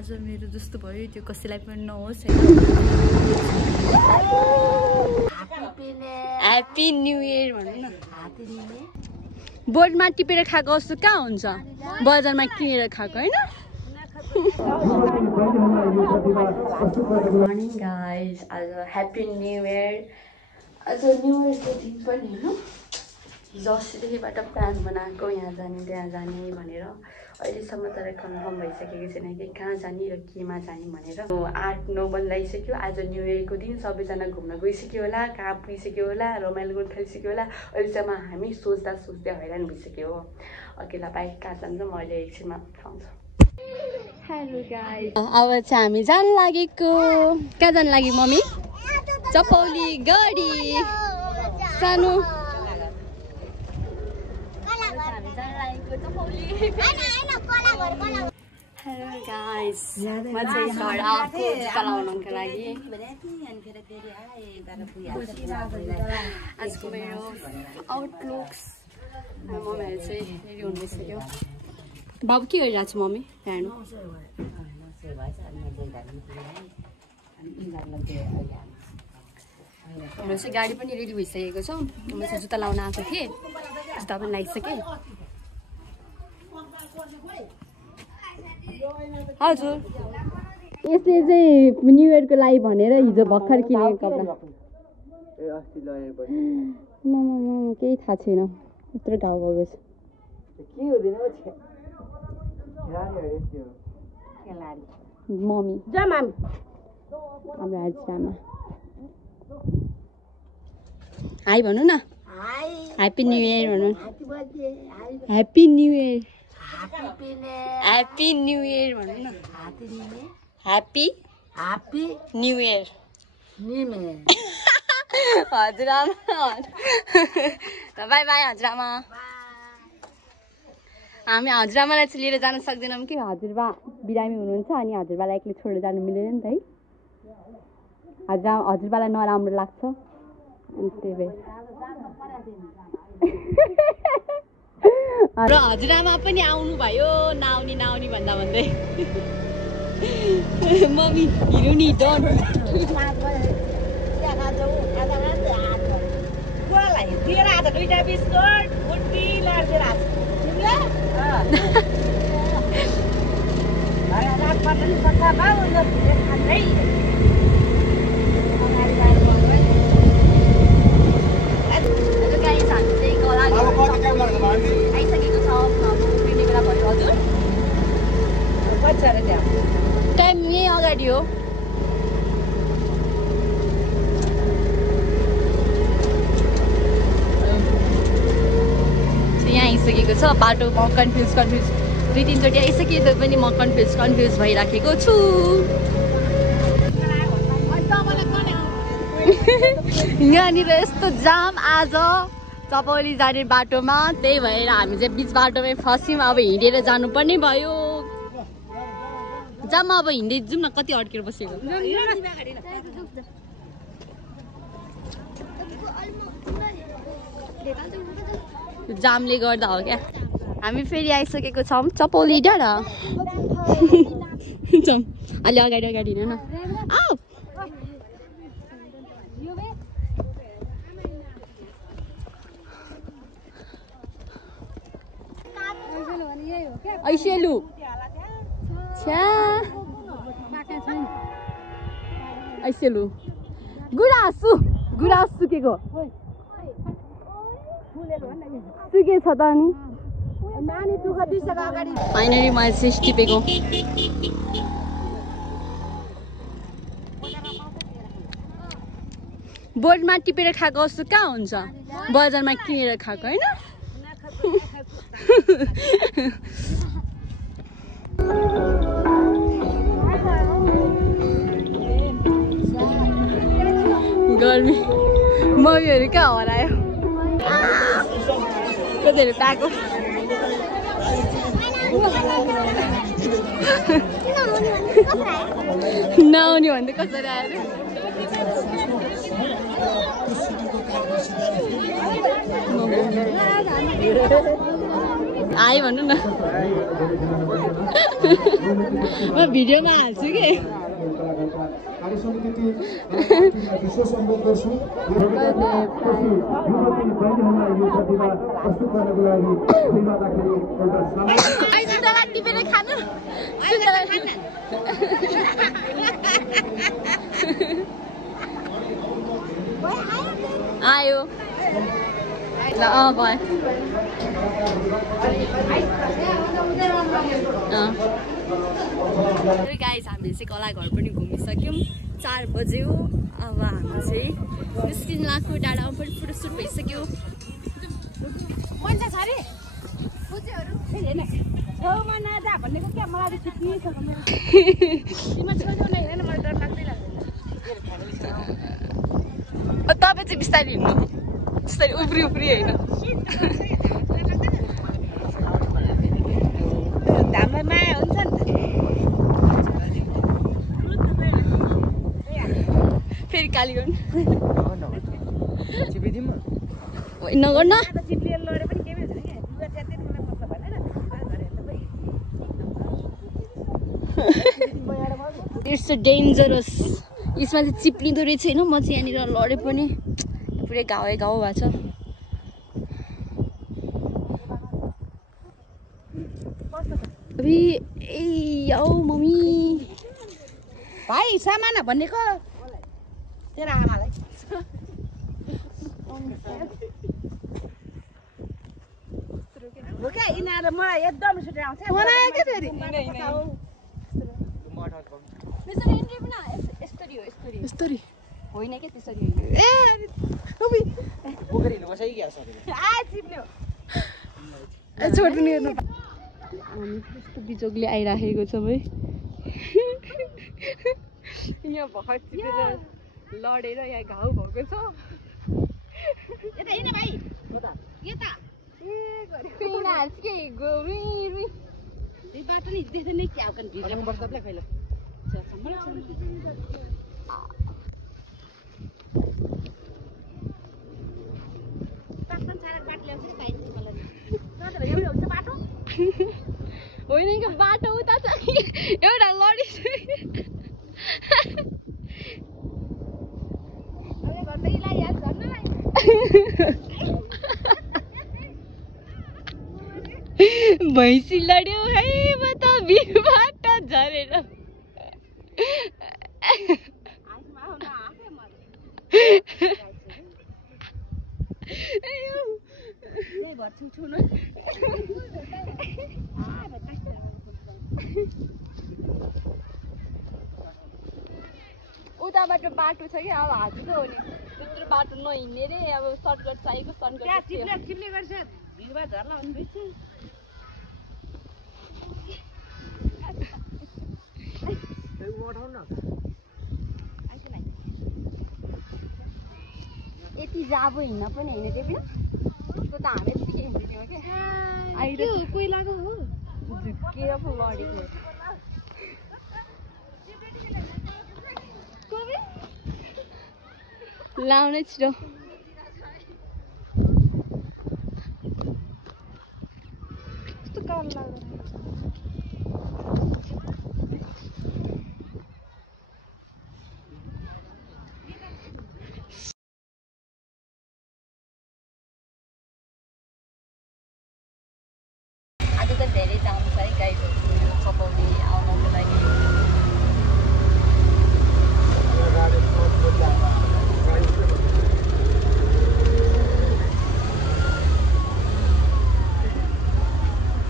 आज मेरो जस्तो भयो त्यो कसैलाई पनि नहोस्। ह्याप्पी न्यू इयर भन्नु न। बोर्डमा टिपेर खाएको जस्तो कहाँ हुन्छ, बजारमा किनेर खाएको होइन। मर्निङ गाइज, आज ह्याप्पी न्यू इयर। आज न्यू इयरको दिन पनि होइन, हिजो अस्तिदेखिबाट प्लान बनाएको यहाँ जाने त्यहाँ जाने भनेर। अहिलेसम्म तर कन्फर्म भइसकेको छैन कि कहाँ जाने र केमा जाने भनेर। 8-9 बज्लाइसक्यो। आज न्यू इयरको दिन सबैजना घुम्न गइसक्यो होला, कहाँ पुगिसक्यो होला, रमाइलो गर्न थालिसक्यो होला। अहिलेसम्म हामी सोच्दा सोच्दै हैरान भइसक्यो हो। अकेला बाइक कहाँ जान्छ म अहिले एकछिनमा थाउँछु। हेलो गाइस, अब चाहिँ हामी जान लागेको। कहाँ जान लाग्यो मम्मी? चपौली गढी सानो। हेलो गाइस, म चाहिँ घर आएको जुत्ता लाउनको लागि। आजको मेरो आउटलुक्स मम्मीहरू चाहिँ रेडी हुन गइसक्यो। बाबु के गरिरहेको छ मम्मी? हेर्नु हाम्रो चाहिँ गाडी पनि रेडी भइसकेको छ। म चाहिँ जुत्ता लाउन आएको थिएँ, जुत्ता पनि लगाइसकेँ। हजुर, यसले चाहिँ न्यु इयरको लागि भनेर हिजो भर्खर किनेको कपडा। केही थाहा छैन, यत्रो घाउ भएको छ। मम्मी हाम्रो हजुरआमा हाई भन्नु न। ह्याप्पी न्यू इयर भन्नु। Happy new year. Happy new year भन्नु न। Happy new year. हजुरआमा बाई बाई हजुरआमा। हामी हजुरआमालाई चाहिँ लिएर जान सक्दैनौँ कि हजुरबा बिरामी हुनुहुन्छ, अनि हजुरबालाई एक्लै छोडेर जानु मिलेन नि त है। हजुरबालाई नराम्रो लाग्छ अनि त्यही भएर। र हजुरआमा पनि आउनु भयो, नआउने नआउने भन्दा भन्दै। मम्मी हिरो नि डन। दुईटा बिस्कुट गुटी लडेर आइसकेको छ। पुग्ने बेला भयो। हजुर टाइम यहीँ अगाडि हो। यहाँ आइसकेको छ। बाटो म कन्फ्युज 2-3 चोटि आइसकेँ तर पनि म कन्फ्युज भइराखेको छु। यहाँनिर यस्तो जाम आज चपौली जाने बाटोमा, त्यही भएर हामी चाहिँ बिच बाटोमै फस्यौँ। अब हिँडेर जानुपर्ने भयो। जाममा अब हिँड्दै जाउँ न, कति अड्केर बसेको। जामले गर्दा हो क्या। हामी फेरि आइसकेको छौँ चपौली डाँडा। अलि अगाडि हिँड्नु न। ऐसेलु ऐसेलु गुराँस सुकेको सुकेछ त अनि फाइनली मैले चाहिँ टिपेको। बोर्डमा टिपेर खाएको जस्तो कहाँ हुन्छ, बजारमा किनेर खाएको होइन। गर्मी मम्मीहरू कहाँ हरायो, कतिहरू पाएको। नआउने भन्दै कसरी आयो। आयो भन्नु न म भिडियोमा हाल्छु कि टिपेर खानु आयो ल भयो गाइस हामीले चाहिँ कलाघर पनि घुमिसक्यौँ 4 बज्यो अब हाम्रो चाहिँ निस्किन लाग्यो डाँडामा पनि फोटोसुट भइसक्यो तपाईँ चाहिँ बिस्तारै हिँड्नु बिस्तारै उफ्री उफ्री होइन माया हुन्छ नि फेरि कालीगढ नगर्न इट्स डेन्जरस यसमा चाहिँ चिप्लिँदो रहेछ होइन म चाहिँ यहाँनिर लडे पनि पुरै घाउ भएको छ अबि ए औ मम्मी भाइ सामान भनेको तेरो आमालाई ओके यिनीहरु मलाई एकदम सुटे आउँछ बनाए के फेरि त्यसरी एन्ट्री पनि यस्तरी हो यस्तरी होइन के त्यसरी होइन ए ओबी पोखरी न बसाइ के आछ आ चिप्ल्यो ए छोड्नु हेर्नु हामी कस्तो बिजोगले आइराखेको छ भाइ यहाँ भर्खर चिपेर लडेर यहाँ घाउ भएको छ यता हिँड्न भाइ यता ए पिनास के गोरी यो बाटो नि देख्दै नै क्या कन भित्र पर्छ तपाईलाई खैला होइन कि बाटो उता छ कि एउटा लडी भैँसी लड्यो है म त भिरबाट झरेर उताबाट बाटो छ कि अब हाजु त हो नि त्यत्रो बाटो नहिँड्ने रे अब सर्टकट चाहिएको सर्टकट चिप्ले गर्छ भिरबाट झर्ला हुँदैछ यति जाबो हिँड्न पनि होइन त्यो पनि त्यो त हामी यतिकै हिँड्थ्यौँ क्या अहिले कोइलाको हो झुक्किएर पो लडेको लाउने छिटो कस्तो काल लाग्दैन आज त धेरै जाम छ है गाइडहरू चपाउने आउनको लागि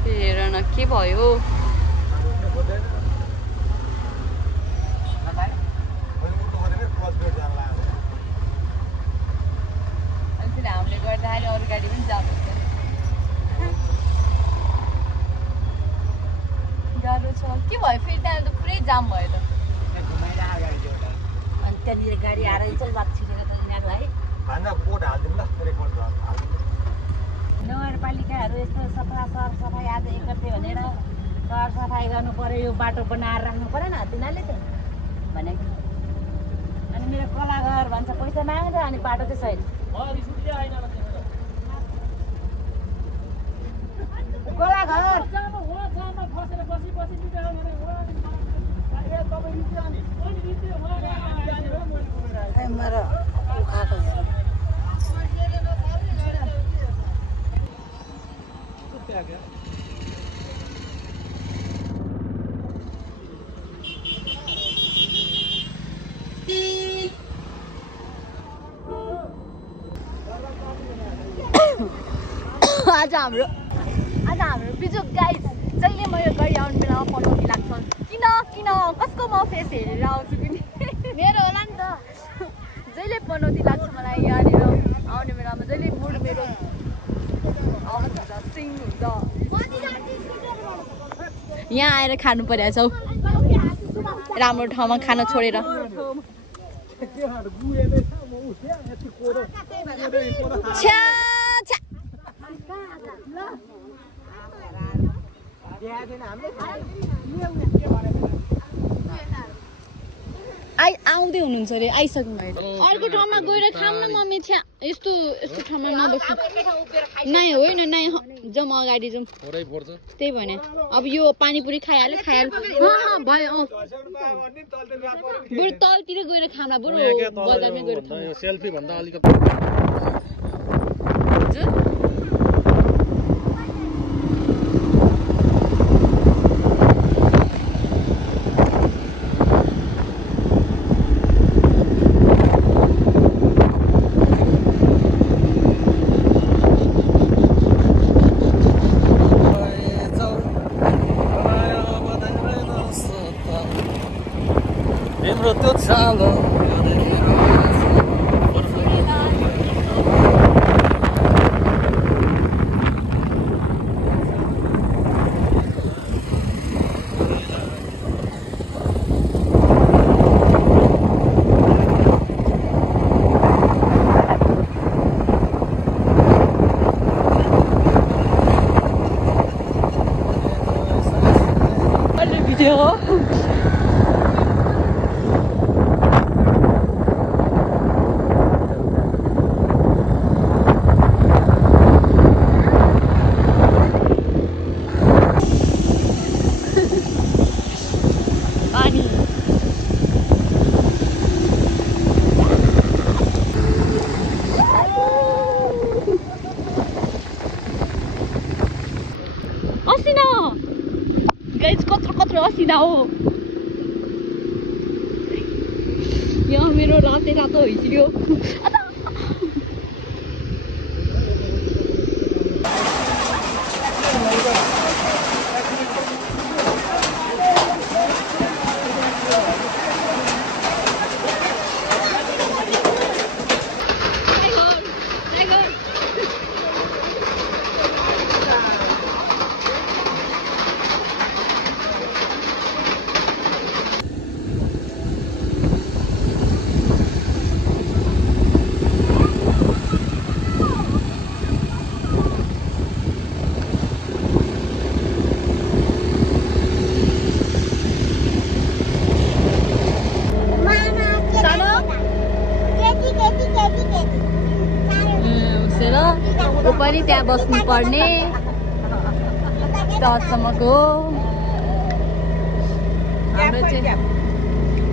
हेर न के भयो अनि हामीले गर्दाखेरि अरू गाडी पनि जाम हुन्छ गाह्रो छ के भयो फेरि त्यहाँ त पुरै जाम भयो त अनि त्यहाँनिर गाडी आएर चल बात छिटेको त यिनीहरू है नगरपालिकाहरू यस्तो सरसफाइ आज एकट्ठै भनेर सरसफाइ गर्नु पर्यो यो बाटो बनाएर राख्नु परेन तिनीहरूले चाहिँ भनेको अनि मेरो कलाघर भन्छ पैसा माग्छ अनि बाटो चाहिँ छैन कोलाघर मेरो उखाको हेर आज हाम्रो बिजुक गाइज जहिले म यो गाडी आउने बेलामा पनौती लाग्छ किन कसको म फेस हेरेर आउँछु पनि मेरो होला नि त जहिले पनौती लाग्छ मलाई यहाँनिर आउने बेलामा जहिले मुड मेरो आवाज हुन्छ सिङ हुन्छ यहाँ आएर खानु परेको छौ राम्रो ठाउँमा खान छोडेर आउँदै हुनुहुन्छ अरे आइसक्नु भयो अर्को ठाउँमा गएर खाऊँ न मम्मी छ्या यस्तो ठाउँमा नबस्नु नाइ होइन नाइ जाउँ अगाडि जाउँ त्यही भने अब यो पानीपुरी खाइहाल्यो भयो बरु तलतिर गएर खाउँला बरु बजारमै गएर खाऊँ सेल्फी भन्दा अलिकति असिना हो यहाँ मेरो रातो भइसक्यो पनि त्यहाँ बस्नु पर्ने तसम्मको हाम्रो चाहिँ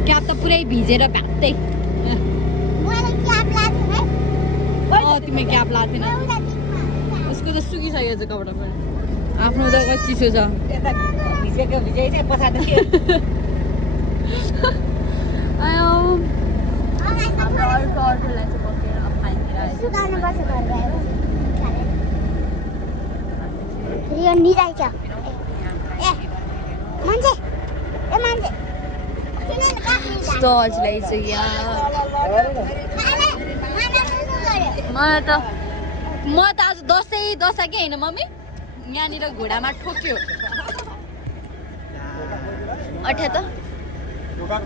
क्याब त पुरै भिजेर भ्यात्तै तिमी क्याब लाथेन उसको त सुकिसकेको छ कपडा पनि आफ्नो त चिसो छ आयो हाम्रो अर्को अटोलाई चाहिँ बसेर अब यो निदाइछ ए मान्छे स्टोर्सलाई चाहिँ यहाँ म त आज दसैँ कि होइन मम्मी यहाँनिर घोडामा ठोक्यो अठ्या त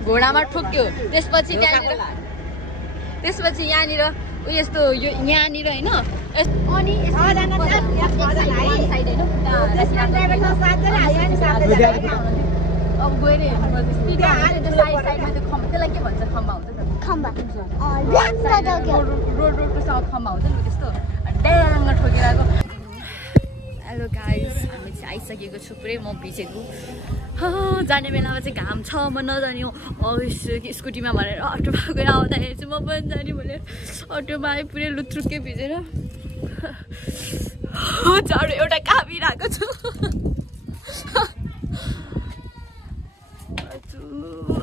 घोडामा ठोक्यो त्यसपछि यहाँनिर यस्तो यो यहाँनिर होइन अनि अब गएर त्यसलाई के भन्छ खम्बा हुन्छ रोडको सँग खम्बा हुन्छ नि त्यस्तो ड्याङ्ग ठोकेर आएको हेलो गाइस, हामी चाहिँ आइसकेको छु। पुरै म भिजेको। जाने बेलामा चाहिँ घाम छ, म नजाने स्कुटीमा भनेर अटोमा गएर आउँदाखेरि चाहिँ म पनि जाने भनेर अटोमा आएँ, पुरै लुत्रुक्कै भिजेर। झन् एउटा कामिरहेको छु।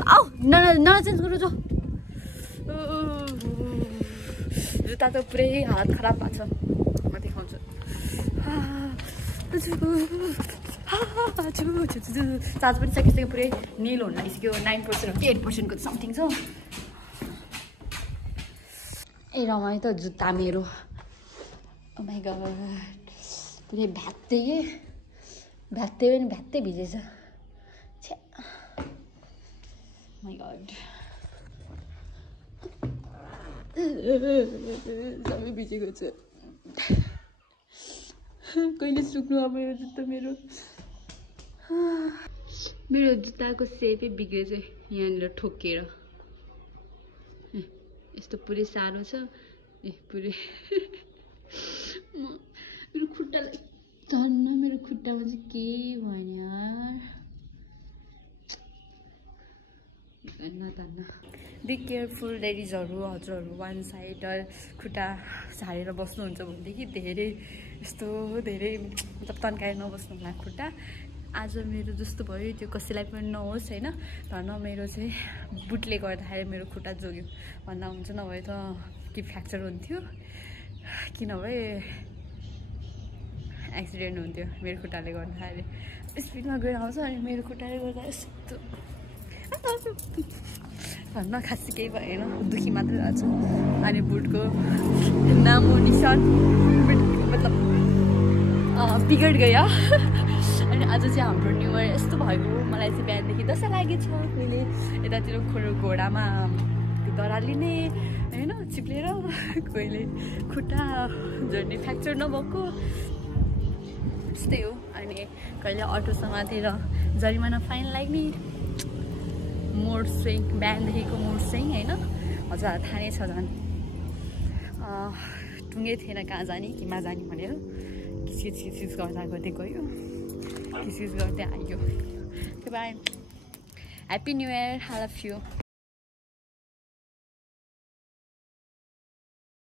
आऊ नचेन्ज गर्नु जाऊ। जुत्ता त पुरै हात खराब भएको छ, म देखाउँछु। चार्ज पनि सकिसक्यो, पुरै निल हुन लागिसक्यो। 9% हो कि 8%को समथिङ छ। ए रमाइलो त जुत्ता मेरो। ओ माई गॉड, पुरै भ्यात्तै के भ्यात्तै पनि भ्यात्तै भिजेछ। छ्या माई गॉड, सबै भिजेको छ। कहिले सुक्नु अब यो जुत्ता मेरो। मेरो जुत्ताको सेपै बिग्रेछ यहाँनिर ठोकेर। यस्तो पुरै साह्रो छ। पुरै मेरो खुट्टालाई धन्न, मेरो खुट्टामा चाहिँ केही भएन यार। धन्न। बी केयरफुल लेडिजहरू, हजुरहरू वान साइड खुट्टा झारेर बस्नुहुन्छ भनेदेखि धेरै मतलब तन्काएर नबस्नु होला खुट्टा। आज मेरो जस्तो भयो, त्यो कसैलाई पनि नहोस् होइन। धन्न मेरो चाहिँ बुटले गर्दाखेरि मेरो खुट्टा जोग्यो भन्दा हुन्छ, नभए त कि फ्र्याक्चर हुन्थ्यो कि नभए एक्सिडेन्ट हुन्थ्यो मेरो खुट्टाले गर्दाखेरि। स्पिडमा गएर आउँछ अनि मेरो खुट्टाले गर्दा यस्तो धन्न, खासै केही भएन, दुखी मात्रै रहेछ। अनि बुटको नामो निशान मतलब बिगड गयो। अनि आज चाहिँ हाम्रो न्यु इयर यस्तो भयो। मलाई चाहिँ बिहानदेखि दशा लागेछ। कहिले यतातिर घोडामा दरालिने होइन चिप्लेर, कहिले खुट्टा झर्ने फ्र्याक्चर नभएको, त्यस्तै हो। अनि कहिले अटोसँगतिर जरिमाना फाइन लाग्ने, मोड स्विङ बिहानदेखिको मोड स्विङ होइन। हजुर थाहा नै छ झन्, टुङ्गै थिएन कहाँ जाने केमा जाने भनेर। किसिज गर्दै गयो, किसिज गर्दै आयो। By, happy new year, I love you.